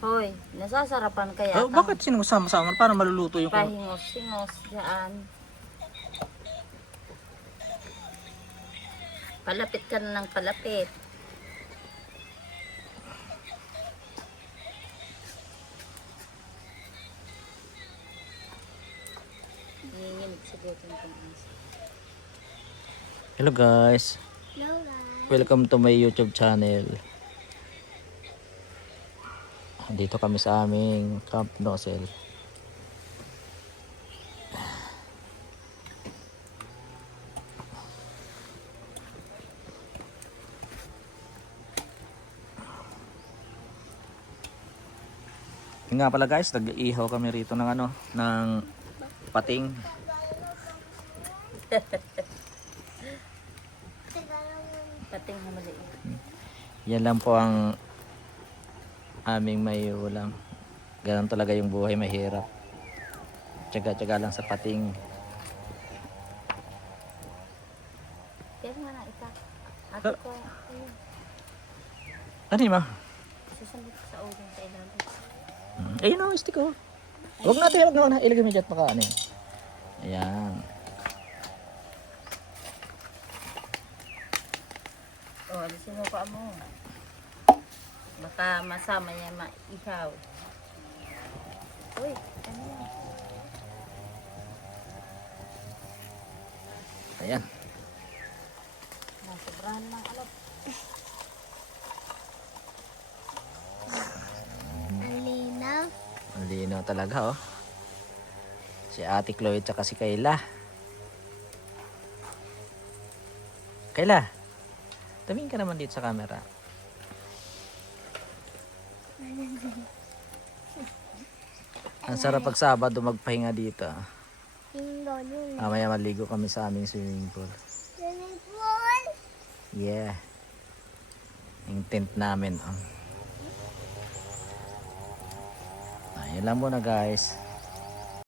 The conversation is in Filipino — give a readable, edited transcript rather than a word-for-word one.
Hoy, nasasarapan kaya Oh, bakit sinusama-sama para maluluto yung pahingos-singos dyan. Palapit ka na ng palapit. Nanginginig sa gutom kong aso. Hello guys. Hello guys. Welcome to my YouTube channel. Dito kami sa aming Camp Nosel. Yun nga pala guys, nag-ihaw kami rito ng ng pating. Pating na maliit. Yan lang po ang aming may ulam. Ganun talaga yung buhay, mahirap. Tsaga-tsaga lang sa pating. Kaya nga na itak. Ate ko, ayun. Ano yun ma? Sasambit sa ulo sa ilalim. Ayun o, stick o. Huwag na. Ilagay mo dyan baka ano yun. Ayan. O, alisin mo pa mo. Baka masama niya maihaw. Uy, ano yan? Ayan. Nasobrahan ng alap. Linaw. Ang linaw talaga oh. Si Ate Chloe tsaka si Kayla. Kayla, tumingin ka naman dito sa camera. Ang sarap pag Sabado magpahinga dito. Yung lolo. Mamaya maligo kami sa aming swimming pool. Swimming pool. Yeah. Yung tent namin. Ayun lang muna guys.